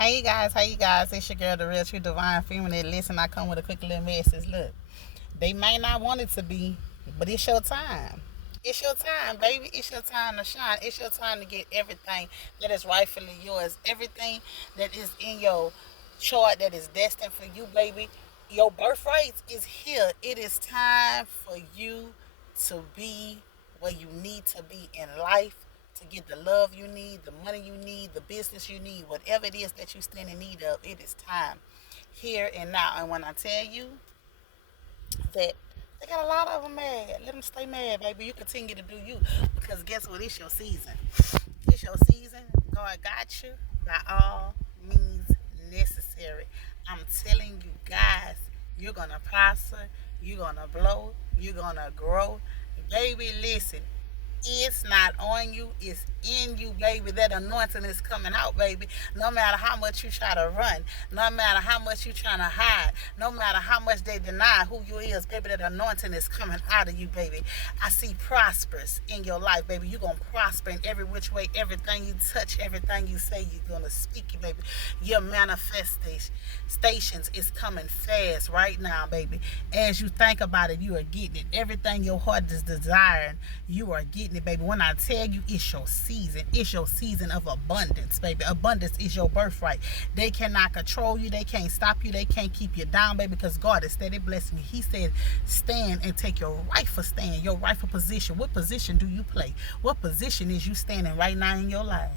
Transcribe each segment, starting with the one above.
Hey you guys, it's your girl, the real true divine feminine. Listen, I come with a quick little message. Look, they may not want it to be, but it's your time. It's your time, baby. It's your time to shine. It's your time to get everything that is rightfully yours. Everything that is in your chart that is destined for you, baby. Your birthright is here. It is time for you to be where you need to be in life, to get the love you need, the money you need, the business you need, whatever it is that you stand in need of. It is time, here and now. And when I tell you that they got a lot of them mad, let them stay mad, baby. You continue to do you, because guess what? It's your season. It's your season. God got you by all means necessary. I'm telling you guys, you're gonna prosper, you're gonna blow, you're gonna grow. Baby, listen, it's not on you, it's in you, baby. That anointing is coming out, baby. No matter how much you try to run, no matter how much you trying to hide, no matter how much they deny who you is, baby, that anointing is coming out of you, baby. I see prosperous in your life, baby. You're going to prosper in every which way. Everything you touch, everything you say, you're going to speak it, baby. Your manifestations is coming fast right now, baby. As you think about it, you are getting it. Everything your heart is desiring, you are getting it, baby. When I tell you it's your season, it's your season of abundance, baby. Abundance is your birthright. They cannot control you. They can't stop you. They can't keep you down, baby, because God is steady blessing you. He said, stand and take your rightful stand, your rightful position. What position do you play? What position is you standing right now in your life?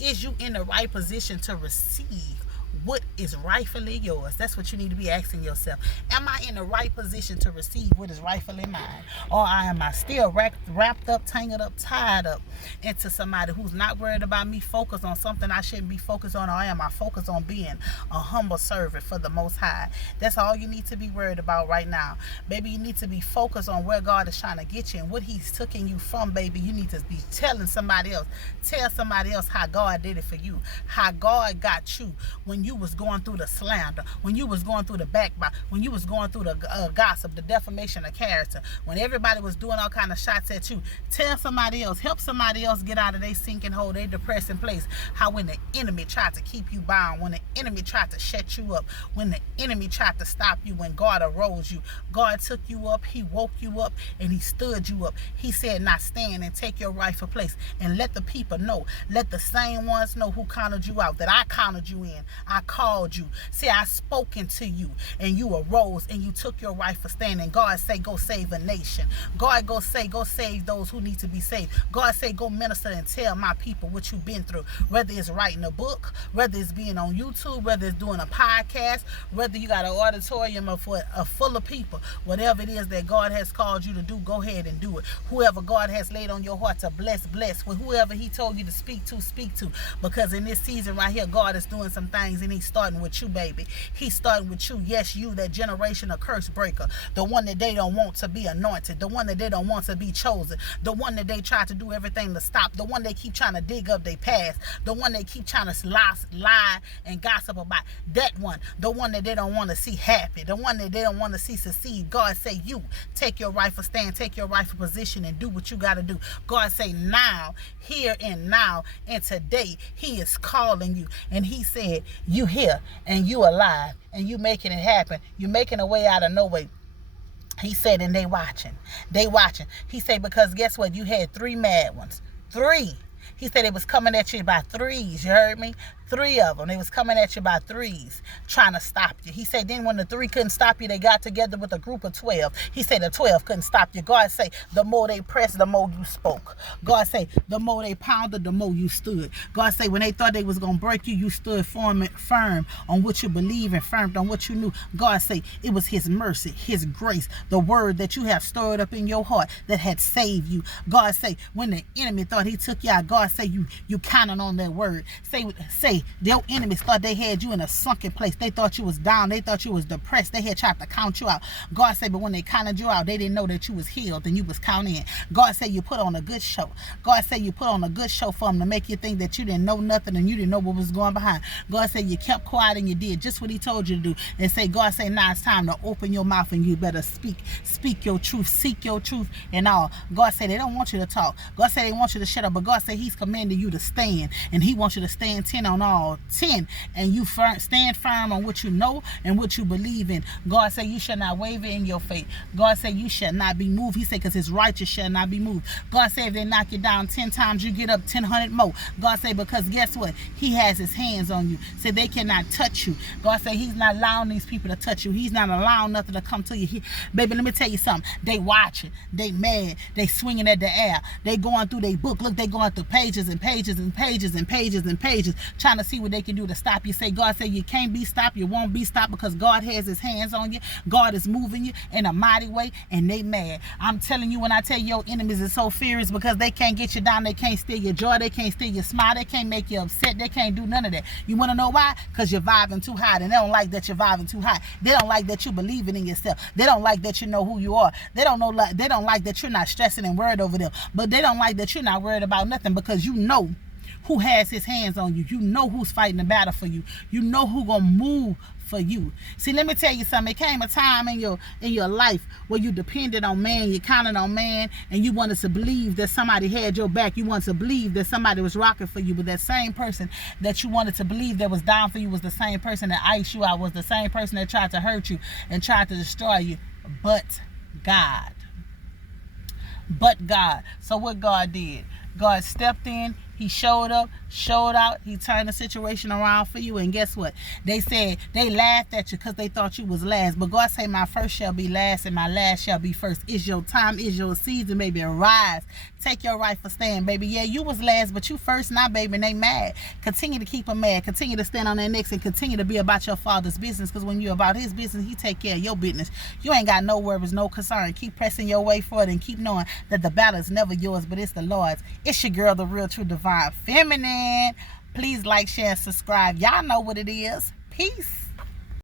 Is you in the right position to receive what is rightfully yours? That's what you need to be asking yourself. Am I in the right position to receive what is rightfully mine? Or am I still wrapped up, tangled up, tied up into somebody who's not worried about me, focused on something I shouldn't be focused on? Or am I focused on being a humble servant for the Most High? That's all you need to be worried about right now. Baby, you need to be focused on where God is trying to get you and what He's taking you from, baby. You need to be telling somebody else. Tell somebody else how God did it for you. How God got you when you was going through the slander, when you was going through the backbite, when you was going through the gossip, the defamation of character, when everybody was doing all kind of shots at you. Tell somebody else, help somebody else get out of their sinking hole, their depressing place. How when the enemy tried to keep you bound, when the enemy tried to shut you up, when the enemy tried to stop you, when God arose you, God took you up, He woke you up, and He stood you up. He said, now stand and take your rightful place, and let the people know, let the same ones know who counted you out, that I counted you in. I called you. See, I spoken to you, and you arose and you took your rightful stand. And God say, go save a nation. God go save those who need to be saved. God say, go minister and tell my people what you've been through. Whether it's writing a book, whether it's being on YouTube, whether it's doing a podcast, whether you got an auditorium full of people, whatever it is that God has called you to do, go ahead and do it. Whoever God has laid on your heart to bless, bless. With whoever He told you to speak to, speak to. Because in this season right here, God is doing some things, and He's starting with you, baby. He's starting with you. Yes, you, that generational curse breaker, the one that they don't want to be anointed, the one that they don't want to be chosen, the one that they try to do everything to stop, the one they keep trying to dig up their past, the one they keep trying to lie and gossip about. That one, the one that they don't want to see happy, the one that they don't want to see succeed. God say, you take your rightful stand, take your rightful position, and do what you got to do. God say, now, here and now, and today, He is calling you. And He said, you here and you alive and you making it happen. You making a way out of no way. He said, and they watching. They watching. He said, because guess what? You had 3 mad ones. 3. He said it was coming at you by 3s. You heard me? 3 of them. They was coming at you by 3s, trying to stop you. He said then when the 3 couldn't stop you, they got together with a group of 12. He said the 12 couldn't stop you. God say the more they pressed, the more you spoke. God say the more they pounded, the more you stood. God say when they thought they was going to break you, you stood firm on what you believe and firm on what you knew. God say it was His mercy, His grace, the word that you have stored up in your heart that had saved you. God say when the enemy thought he took you out, God say you counted on that word. Say your enemies thought they had you in a sunken place. They thought you was down. They thought you was depressed. They had tried to count you out. God said, but when they counted you out, they didn't know that you was healed and you was counted in. God said you put on a good show. God said you put on a good show for them to make you think that you didn't know nothing and you didn't know what was going behind. God said you kept quiet and you did just what He told you to do. And say, God said, now it's time to open your mouth and you better speak your truth, seek your truth and all. God said they don't want you to talk. God said they want you to shut up, but God said He's commanding you to stand, and He wants you to stand 10 on all small, 10, and you stand firm on what you know and what you believe in. God said you shall not waver in your faith. God said you shall not be moved. He said because his righteous shall not be moved. God said if they knock you down 10 times, you get up 10 more. God said because guess what? He has his hands on you. Said they cannot touch you. God said he's not allowing these people to touch you. He's not allowing nothing to come to you. Baby, let me tell you something. They watching. They mad. They swinging at the air. They going through their book. Look, they going through pages and pages and pages and pages and pages trying to see what they can do to stop you. Say God said you can't be stopped. You won't be stopped because God has his hands on you. God is moving you in a mighty way and they mad. I'm telling you, when I tell you your enemies is so furious because they can't get you down. They can't steal your joy. They can't steal your smile. They can't make you upset. They can't do none of that. You want to know why? Because you're vibing too high, and they don't like that you're vibing too high. They don't like that you believing in yourself. They don't like that you know who you are. They don't like that you're not stressing and worried over them. But they don't like that you're not worried about nothing because you know who has his hands on you. You know who's fighting the battle for you. You know who gonna move for you. See, let me tell you something. It came a time in your life where you depended on man, you counted on man, and you wanted to believe that somebody had your back. You wanted to believe that somebody was rocking for you, but that same person that you wanted to believe that was down for you was the same person that iced you out, was the same person that tried to hurt you and tried to destroy you. But God. But God. So what God did? God stepped in. He showed up, showed out. He turned the situation around for you. And guess what? They said they laughed at you because they thought you was last. But God said, my first shall be last and my last shall be first. It's your time. It's your season, baby. Rise. Take your rightful stand, baby. Yeah, you was last, but you first now, baby. And they mad. Continue to keep them mad. Continue to stand on their necks and continue to be about your father's business. Because when you're about his business, he take care of your business. You ain't got no worries, no concern. Keep pressing your way forward and keep knowing that the battle is never yours, but it's the Lord's. It's your girl, the real, true, divine feminine. Please like, share, and subscribe. Y'all know what it is. Peace.